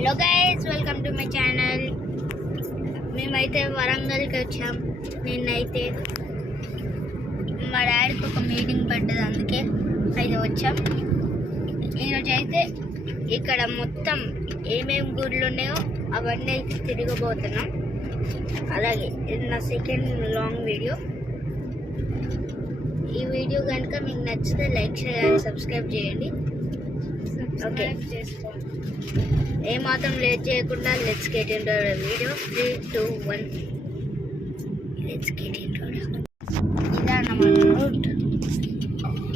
Hello guys, welcome to my channel. మేమైతే వరంగల్కి వచ్చాం. నిన్నైతే మా డాడీకి ఒక మీటింగ్ పడ్డది, అందుకే అయితే వచ్చాం. ఈరోజు అయితే ఇక్కడ మొత్తం ఏమేమి గుళ్ళు ఉన్నాయో అవన్నీ అయితే తిరగబోతున్నాం. అలాగే ఇది నా సెకండ్ లాంగ్ వీడియో. ఈ వీడియో కనుక మీకు నచ్చితే లైక్ చేయండి, సబ్స్క్రైబ్ చేయండి. ఓకే, ఏమాత్రం లేట్ చేయకుండా let's get into the video. 3, 2, 1 let's get into the. ఇదన్నమాట రూట్.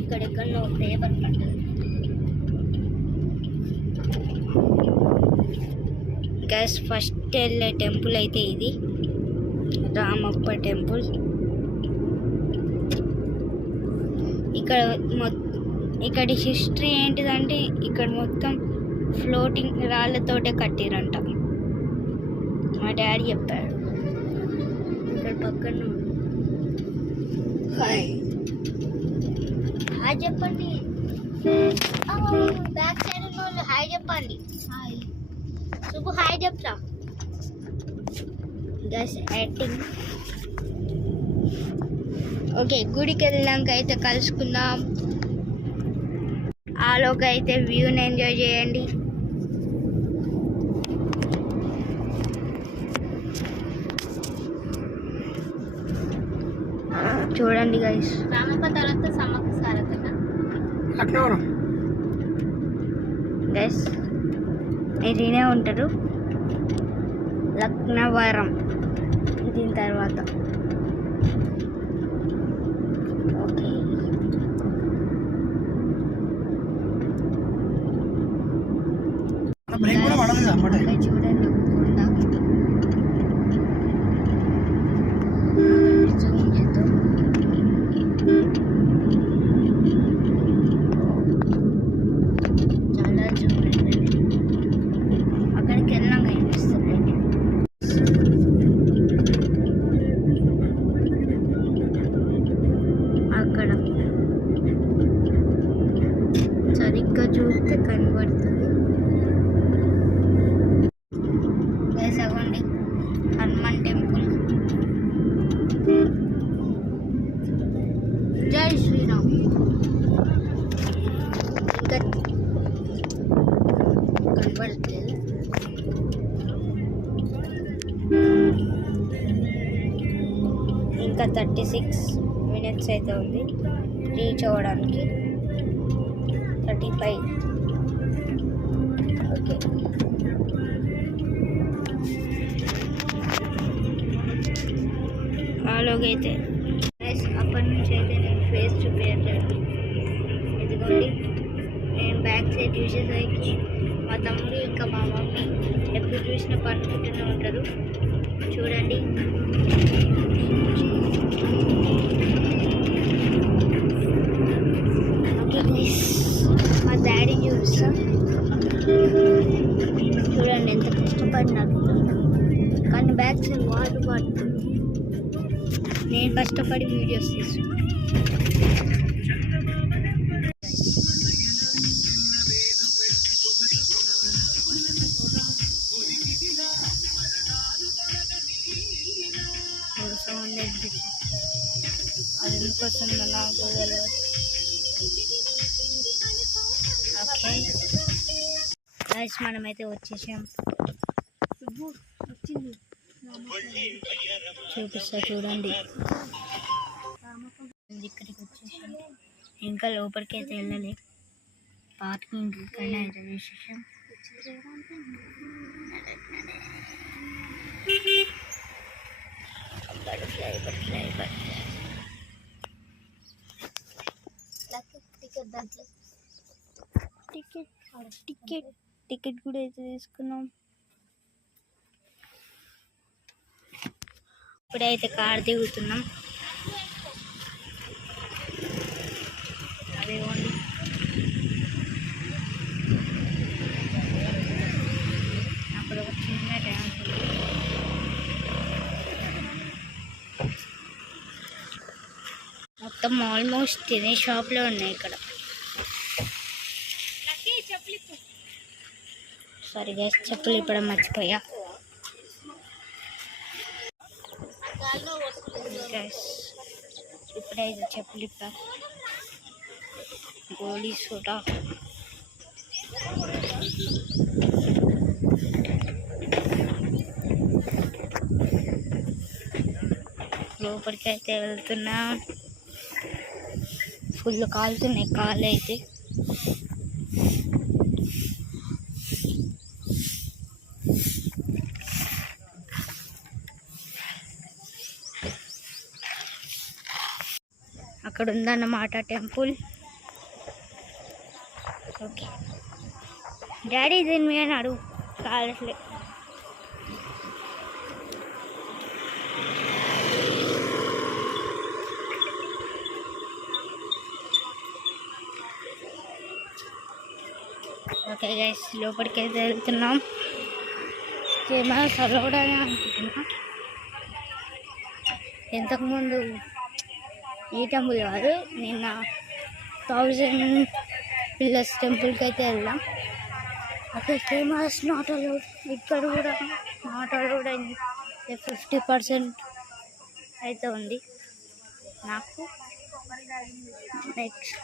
ఇక్కడెక్కడో పేపర్ పడ్డది. గైస్, ఫస్ట్ వెళ్ళే టెంపుల్ అయితే ఇది రామప్ప టెంపుల్. ఇక్కడ హిస్టరీ ఏంటిదంటే ఇక్కడ మొత్తం ఫ్లోటింగ్ రాళ్ళతోటే కట్టిరంట. మా డాడీ చెప్పాడు. ఇక్కడ పక్కన హాయ్ చెప్పండి. బ్యాక్ సైడ్ ఉన్న వాళ్ళు హాయ్ చెప్పండి. హాయ్ శుభు, హాయ్ చెప్తా. Guys acting. ఓకే, గుడికి వెళ్ళినాక అయితే కలుసుకుందాం. ఆలోకి అయితే వ్యూని ఎంజాయ్ చేయండి. చూడండి గైస్. రామప్ప తర్వాత సమ్మక్క సారక్క గైస్, ఇదినే ఉంటారు. లక్నవరం దీని తర్వాత. ఓకే, చూడండి కొండ. జూమ్ చేద్దాం. చాలా జూమ్ అయిపోయింది. అక్కడికి వెళ్ళాక కనిపిస్తుంది. అక్కడ సరిగ్గా చూస్తే కనబడుతుంది. అవ్వండి హనుమాన్ టెంపుల్. జై శ్రీరామ్. ఇంకా కనబడట్లేదు. ఇంకా 36 minutes అయితే ఉంది రీచ్ అవ్వడానికి. 35. ఓకే, అలాగైతే అప్పటి నుంచి అయితే నేను ఫేస్ చూపించలేదు. ఇదిగోండి, నేను బ్యాక్ సైడ్ చూసేసరికి మా తమ్ముడు ఇంకా మా మమ్మీ ఎప్పుడు చూసినా పనుకుంటూనే ఉంటారు. చూడండి. ఓకే గైస్, మా డాడీ చూస్తాం. చూడండి ఎంత కష్టపడినారు. కానీ బ్యాక్ సైడ్ వాటర్ పడుతుంది. నేను కష్టపడి వీడియోస్ తీసుకున్నాను. అది ఎందుకోసం నాకు తెలియదు. ఓకే గైస్, మనమైతే వచ్చేసాం. వచ్చింది చూపిస్తా చూడండి. ఇక్కడికి వచ్చేసాం. ఇంకా లోపలికి అయితే వెళ్ళలే. పార్కింగ్ ఇక్కడనే అయితే చేసేసాం. టికెట్ కూడా అయితే తీసుకున్నాం. ఇప్పుడైతే కార్ దిగుతున్నాం. అదేవండి, అక్కడ ఒక చిన్న డ్యాన్స్. మొత్తం ఆల్మోస్ట్ తినే షాప్లో ఉన్నాయి ఇక్కడ. సారీ గైస్, చెప్పులు ఇప్పుడు మర్చిపోయా గైస్. ఇప్పుడైతే చెప్పులు ఇప్పా. గోళీ సోడా లోపలికి అయితే వెళ్తున్నా. ఫుల్ కాలుతున్నాయి కాళ్ళు అయితే. అక్కడ ఉందన్నమాట టెంపుల్. ఓకే డాడీ దీని మీద అడుగు కాలట్లే. ఓకే గైస్, లోపలికి అయితే వెళ్తున్నాం. కెమెరా చదవడానే అనుకుంటున్నా. ఇంతకుముందు ఈ టెంపుల్ కాదు, నిన్న 1000 పిల్లర్స్ టెంపుల్కి అయితే వెళ్దాం. అక్కడ కెమెరాస్ నాట్ అలౌడ్. ఇక్కడ కూడా నాట్ అలౌడ్ అయింది. 50% అయితే ఉంది నాకు. నెక్స్ట్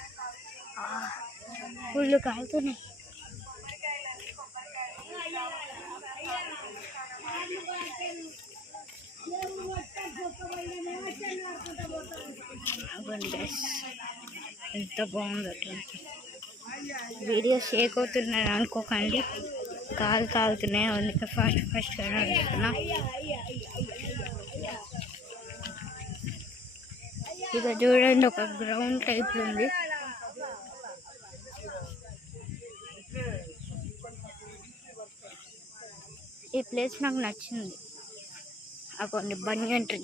ఫుల్ కాలుతున్నాయి. ఎంత బాగుందో టెంపుల్. వీడియో షేక్ అవుతున్నాయి అనుకోకండి, కాలుతున్నాయి అందుకే ఫాస్ట్గా నడుస్తున్నా. ఇక చూడండి, ఒక గ్రౌండ్ టైప్ ఉంది. ఈ ప్లేస్ నాకు నచ్చింది. అక్కడ బనియన్ ట్రీ.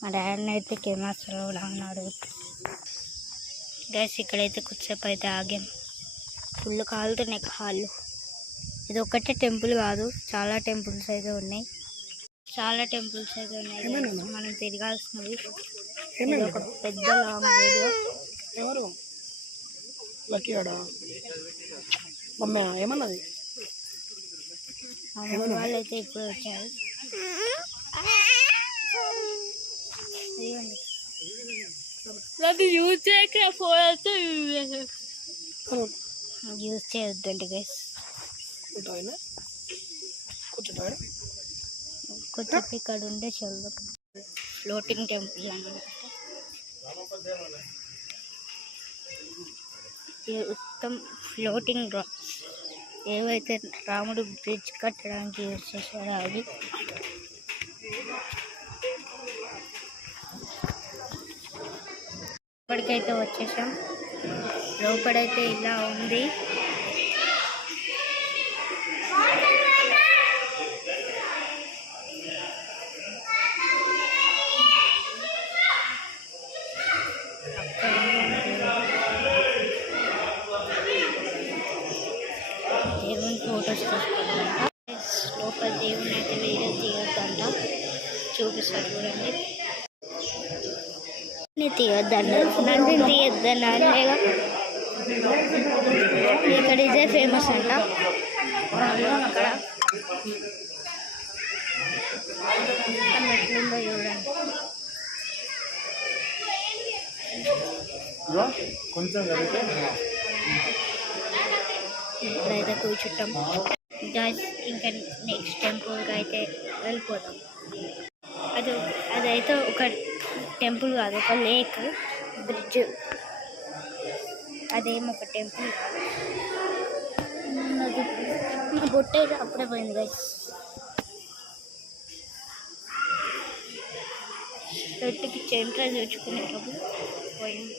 మా డాడీని అయితే కెమెరాస్లో కూడా ఉన్నాడు గైస్. ఇక్కడైతే కొద్దిసేపు అయితే ఆగాం. ఫుల్ కాలుతున్నాయి కాళ్ళు. ఇది ఒక్కటే టెంపుల్ కాదు, చాలా టెంపుల్స్ అయితే ఉన్నాయి. మనం తిరగాల్సినవి. ఇది ఒక పెద్ద లాంగ్ వీడియో. ఏమన్నది వాళ్ళు అయితే ఇప్పుడు వచ్చారు. యూజ్ చేయొద్దండి గైస్. కొంచెం ఇక్కడ ఉండే చదువు. ఫ్లోటింగ్ టెంపుల్ అన్నమాట. మొత్తం ఫ్లోటింగ్ రాక్స్. ఏవైతే రాముడు బ్రిడ్జ్ కట్టడానికి యూజ్ చేశారో అవి. ఇప్పటికైతే వచ్చేసాం. లోపలైతే ఇలా ఉంది. దేవుని ఫొటోస్ తీసుకుంటా. లోపల దేవుని అయితే వీడియో తీయొద్దంట, చూపిస్తారు చూడండి. తీయొద్దన్న నందిని తీయొద్దన్న అంతేగా. ఇక్కడ ఇదే ఫేమస్ అంట. అక్కడ ఎట్లుందో చూడండి. ఇప్పుడైతే కూర్చుంటాం గాయ్స్. ఇంకా నెక్స్ట్ టెంపుల్కి అయితే వెళ్ళిపోతాం. అదైతే ఒక టెంపుల్ కాదు, ఒక లేక్ బ్రిడ్జ్. అదేమో ఒక టెంపుల్ కాదు. నా బొట్ట అయితే అప్పుడే పోయింది గైస్. చెట్టుకి చెంట్రా చూసుకునేటప్పుడు పోయింది.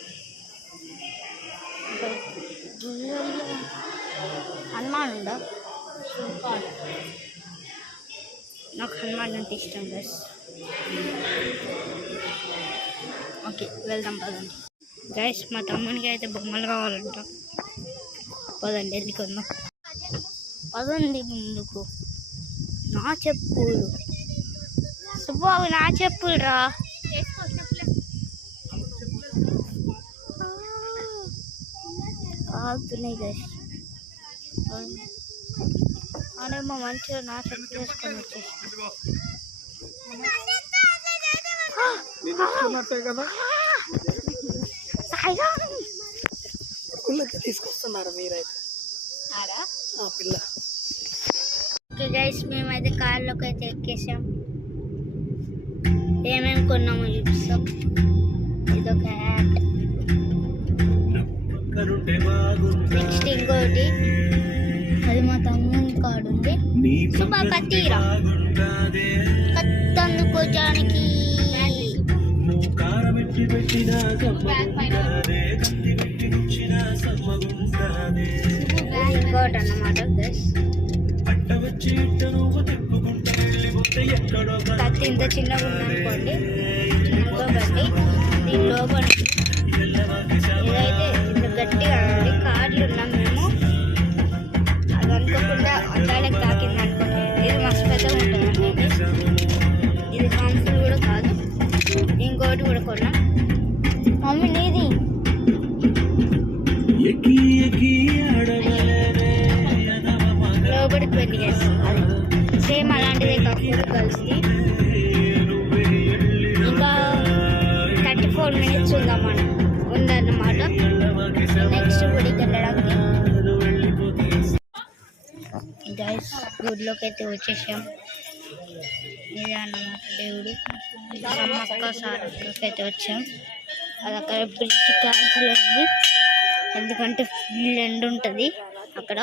హనుమాన్ ఉందా? నాకు హనుమాన్ అంటే ఇష్టం గైస్. ఓకే వెళ్దాం పదండి గైస్. మా తమ్మునికి అయితే బొమ్మలు కావాలంట. పదండి వెళ్ళుకుందాం. పదండి ముందుకు. నా చెప్పులు సుబ్బాబు, నా చెప్పులు రా. ఆగుతున్నాయి గైస్. అదేమో మంచిగా నా చెప్పులు వేసుకొని వచ్చేసి తీసుకొస్తున్నారు మీరైతే పిల్ల. ఓకే గైస్, మేమైతే కార్లోకి అయితే ఎక్కేసాం. ఏమేమి కొన్నామో చూపిస్తాం. ఇదొక హ్యాట్, నెక్స్ట్ ఇంకోటి అది మా తమ్ముని కార్డు ఉంది. సుబ్బా కత్తిరా కత్తందుకోవడానికి. ఇంకోటి అన్నమాట కత్తి ఇంత చిన్నగా ఉందనుకోండి, అనుకోకండి. దీని లోపల ఇదైతే ఇంత గట్టిగా ఉంది. కార్లు ఉన్నాం మేము, అది అనుకోకుండా అట్లానే తాకింది అనుకోండి. ఇది మస్తు పెద్దగా ఉంటుంది అండి. ఇది హార్మ్ఫుల్ కూడా కాదు. ఇంకోటి కూడా కొన్నాం. మమ్మీ నీది లోపలికి వెళ్ళి అది సేమ్ అలాంటిదే కాకుండా కలిసి ఇంకా 34 minutes ఉందన్నమాట. నెక్స్ట్ గుడికి వెళ్ళడానికి గైస్ గుడిలోకి అయితే వచ్చేసాం. ఇదే అన్నమాట దేవుడు. సమ్మక్క సారక్కకి అయితే వచ్చాం. అది అక్కడ బ్రిడ్జ్ క్యాన్సిల్ అయింది, ఎందుకంటే ఫుల్ ఎండ్ ఉంటుంది అక్కడ.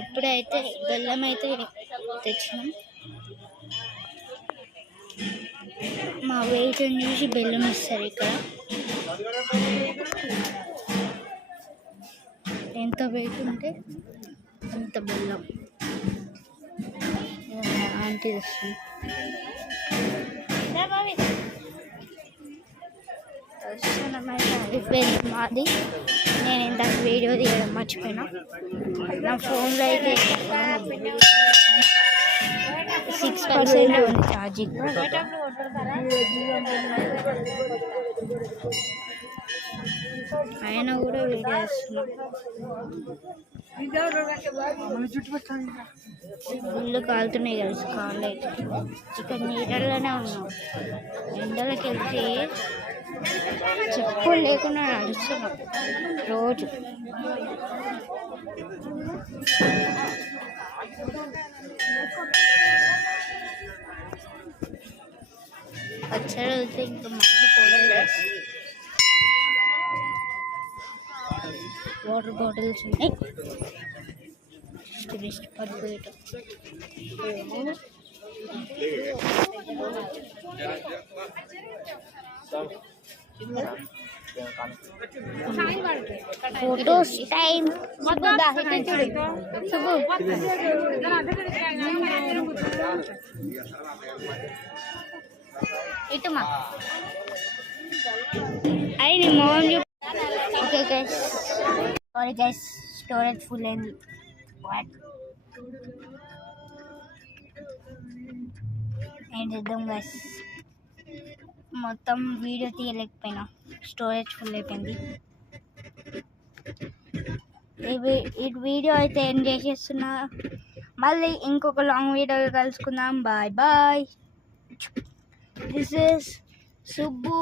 ఇప్పుడైతే బెల్లం అయితే తెచ్చినాం. మా వెయిట్ చూసి బెల్లం ఇస్తారు ఇక్కడ. ఎంత వెయిట్ ఉంటే అంత బెల్లం. ఆంటీ తెస్తుంది. దర్శనం అయితే అయిపోయింది మాది. నేను ఇందాక వీడియో తీయడం మర్చిపోయినా. నా ఫోన్లో అయితే 6% ఉంది ఛార్జింగ్. అయినా కూడా వీడియో చేస్తున్నాం. ఫుల్ కాలుతున్నాయి కలిసి కాళ్ళు అయితే. ఇక్కడ నీళ్ళలోనే ఉన్నాం. ఎండలకి వెళ్తే చెప్పులు లేకుండా నడుస్తున్నాం రోజు. పచ్చడి వెళ్తే ఇంకా మంచి పోలేదు. వాటర్ బాటిల్స్ ఉన్నాయి. టూరిస్ట్ పడిపోయేట ఫోటోస్ టైం. ఇటుమా అయి Mohan. Okay guys, sorry guys, storage full అయింది. ఏం చేద్దాం గైస్, మొత్తం వీడియో తీయలేకపోయినా, స్టోరేజ్ ఫుల్ అయిపోయింది. ఈ వీడియో అయితే ఎండ్ చేసేస్తున్నా. మళ్ళీ ఇంకొక లాంగ్ వీడియో కలుసుకుందాం. Bye bye. This is Subbu.